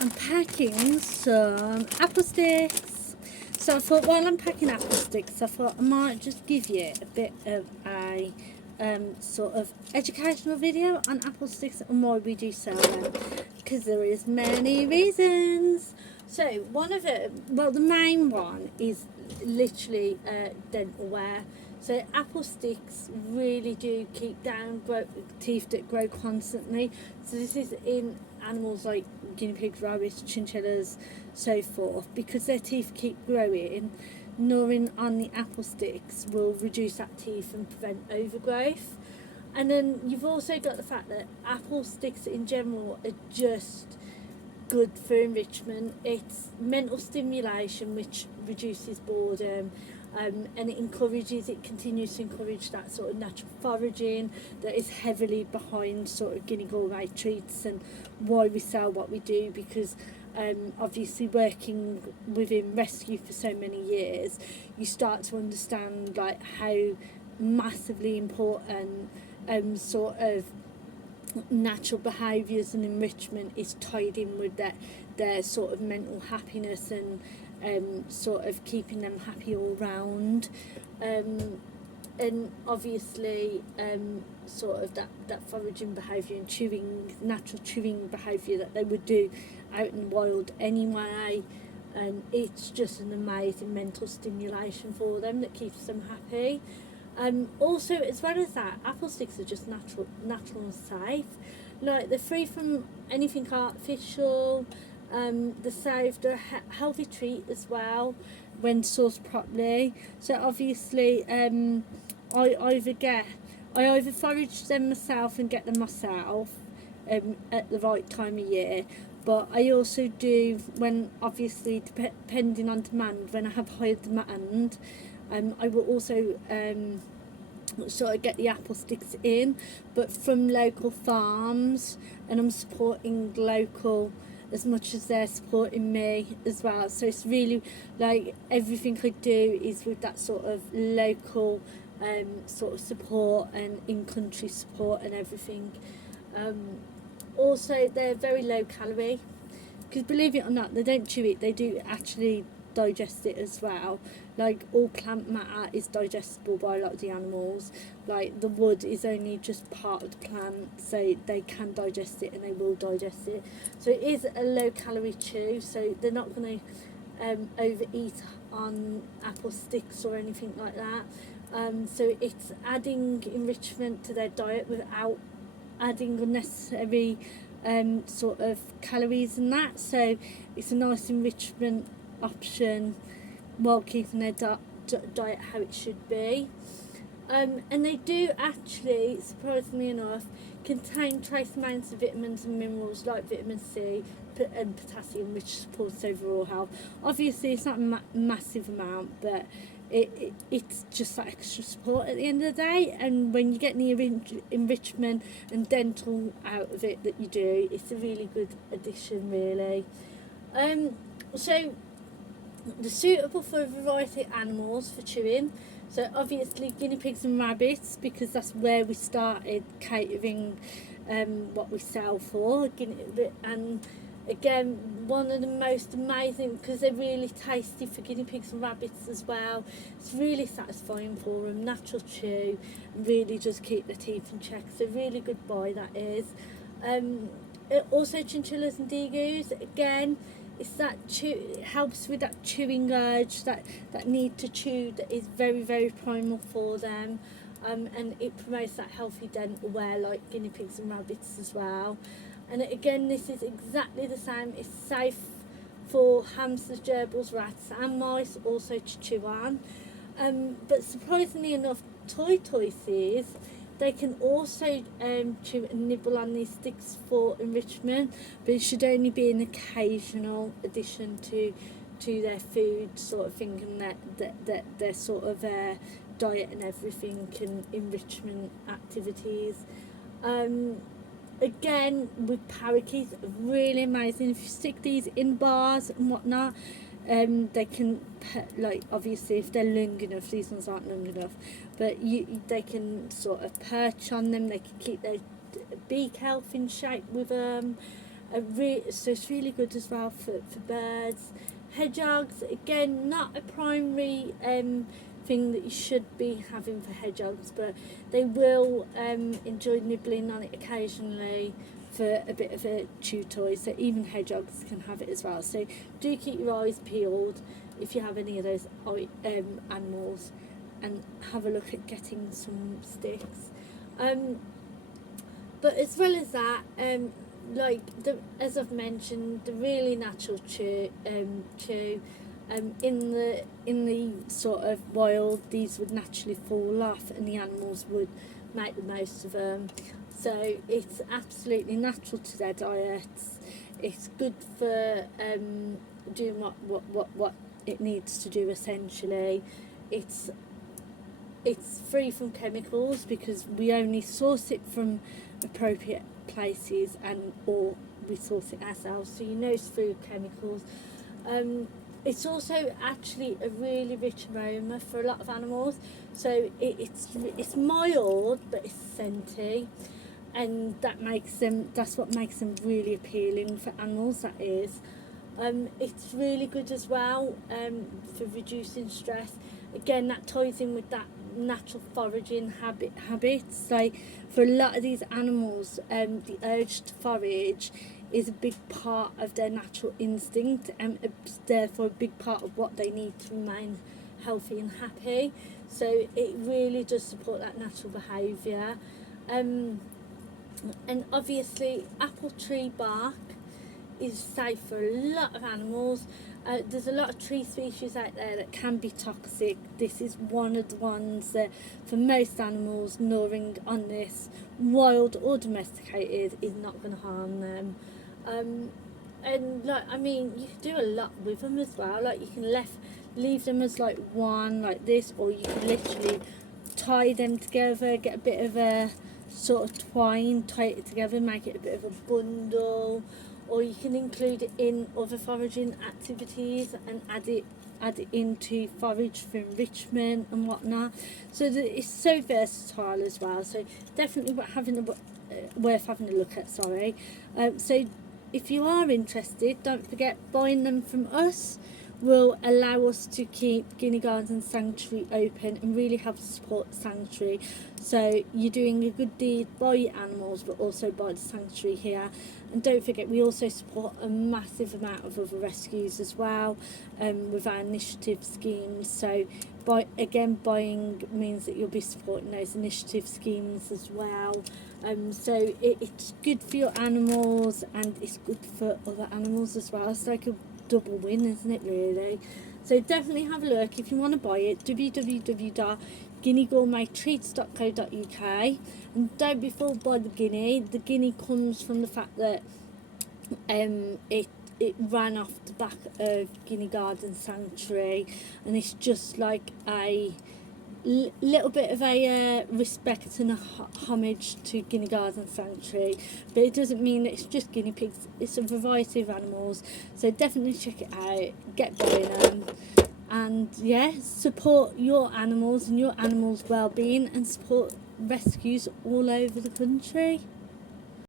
I'm packing some apple sticks. So I thought while I'm packing apple sticks, I thought I might just give you a bit of a sort of educational video on apple sticks and why we do sell them, because there is many reasons. So one of it, well, the main one is literally dental wear. So apple sticks really do keep down teeth that grow constantly. So this is in animals like guinea pigs, rabbits, chinchillas, so forth, because their teeth keep growing. Gnawing on the apple sticks will reduce that teeth and prevent overgrowth. And then you've also got the fact that apple sticks in general are just good for enrichment. It's mental stimulation which reduces boredom, and it continues to encourage that sort of natural foraging that is heavily behind sort of Guinea Gourmet treats and why we sell what we do, because obviously working within rescue for so many years, you start to understand like how massively important sort of natural behaviours and enrichment is tied in with their sort of mental happiness and sort of keeping them happy all round, and obviously sort of that foraging behaviour and natural chewing behaviour that they would do out in the wild anyway. It's just an amazing mental stimulation for them that keeps them happy. Also, as well as that, apple sticks are just natural and safe. Like, they're free from anything artificial. They're safe. They're a healthy treat as well when sourced properly. So obviously, I either forage them myself and get them myself at the right time of year. But I also do, when obviously depending on demand, when I have higher demand, I will also sort of get the apple sticks in, but from local farms, and I'm supporting local as much as they're supporting me as well. So it's really like everything I do is with that sort of local sort of support and in-country support and everything. Also, they're very low calorie, because believe it or not, they don't chew it, they do actually digest it as well. Like, all plant matter is digestible by a lot of the animals. Like, the wood is only just part of the plant, so they can digest it and they will digest it. So it is a low calorie chew, so they're not going to overeat on apple sticks or anything like that. So it's adding enrichment to their diet without adding unnecessary sort of calories and that. So it's a nice enrichment option while keeping their diet how it should be. And they do actually, surprisingly enough, contain trace amounts of vitamins and minerals like vitamin C and potassium, which supports overall health. Obviously it's not a massive amount, but it's just that extra support at the end of the day. And when you get the enrichment and dental out of it that you do, it's a really good addition, really. So they're suitable for a variety of animals for chewing. So obviously guinea pigs and rabbits, because that's where we started catering what we sell for. And again, one of the most amazing, because they're really tasty for guinea pigs and rabbits as well. It's really satisfying for them, natural chew, really just keep the teeth in check. So really good buy that is. Also chinchillas and degus, again, it's that it helps with that chewing urge, that need to chew that is very, very primal for them. And it promotes that healthy dental wear like guinea pigs and rabbits as well. And again, this is exactly the same. It's safe for hamsters, gerbils, rats and mice also to chew on. But surprisingly enough, tortoises, they can also chew and nibble on these sticks for enrichment, but it should only be an occasional addition to their food sort of thing, and their sort of diet and everything and enrichment activities. Again, with parakeets, really amazing. If you stick these in bars and whatnot, they can, like, obviously if they're long enough, these ones aren't long enough, but they can sort of perch on them, they can keep their beak health in shape with them, So it's really good as well for birds. Hedgehogs, again, not a primary thing that you should be having for hedgehogs, but they will enjoy nibbling on it occasionally for a bit of a chew toy, so even hedgehogs can have it as well. So do keep your eyes peeled if you have any of those animals, and have a look at getting some sticks. But as well as that, as I've mentioned, the really natural chew, in the sort of wild, these would naturally fall off, and the animals would make the most of them. So it's absolutely natural to their diets. It's good for doing what it needs to do essentially. It's free from chemicals because we only source it from appropriate places, and or we source it ourselves, so it's free of chemicals. It's also actually a really rich aroma for a lot of animals, so it's mild but it's scenty, and that's what makes them really appealing for animals, that is. It's really good as well for reducing stress. Again, that ties in with that natural foraging habits. Like for a lot of these animals, the urge to forage is a big part of their natural instinct, and therefore a big part of what they need to remain healthy and happy. So it really does support that natural behaviour. And obviously apple tree bark is safe for a lot of animals. There's a lot of tree species out there that can be toxic. This is one of the ones that for most animals gnawing on this, wild or domesticated, is not going to harm them. And you can do a lot with them as well. Like you can leave them as like one like this, or you can literally tie them together, get a bit of a sort of twine, tie it together, make it a bit of a bundle, or you can include it in other foraging activities and add it into forage for enrichment and whatnot. So that it's so versatile as well. So definitely worth having a look at. So if you are interested, don't forget, buying them from us will allow us to keep Guinea Gardens Sanctuary open and really help support the sanctuary. So you're doing a good deed by your animals, but also by the sanctuary here. And don't forget, we also support a massive amount of other rescues as well, with our initiative schemes. So buying means that you'll be supporting those initiative schemes as well. So it's good for your animals, and it's good for other animals as well. It's like a double win, isn't it, really? So definitely have a look if you want to buy it. www.guineagourmettreats.co.uk. And don't be fooled by the guinea. The guinea comes from the fact that it ran off the back of Guinea Garden Sanctuary, and it's just like a little bit of a respect and a homage to Guinea Garden Sanctuary, but it doesn't mean that it's just guinea pigs. It's a variety of animals, so definitely check it out, get buying them, and support your animals and your animals' well-being, and support rescues all over the country.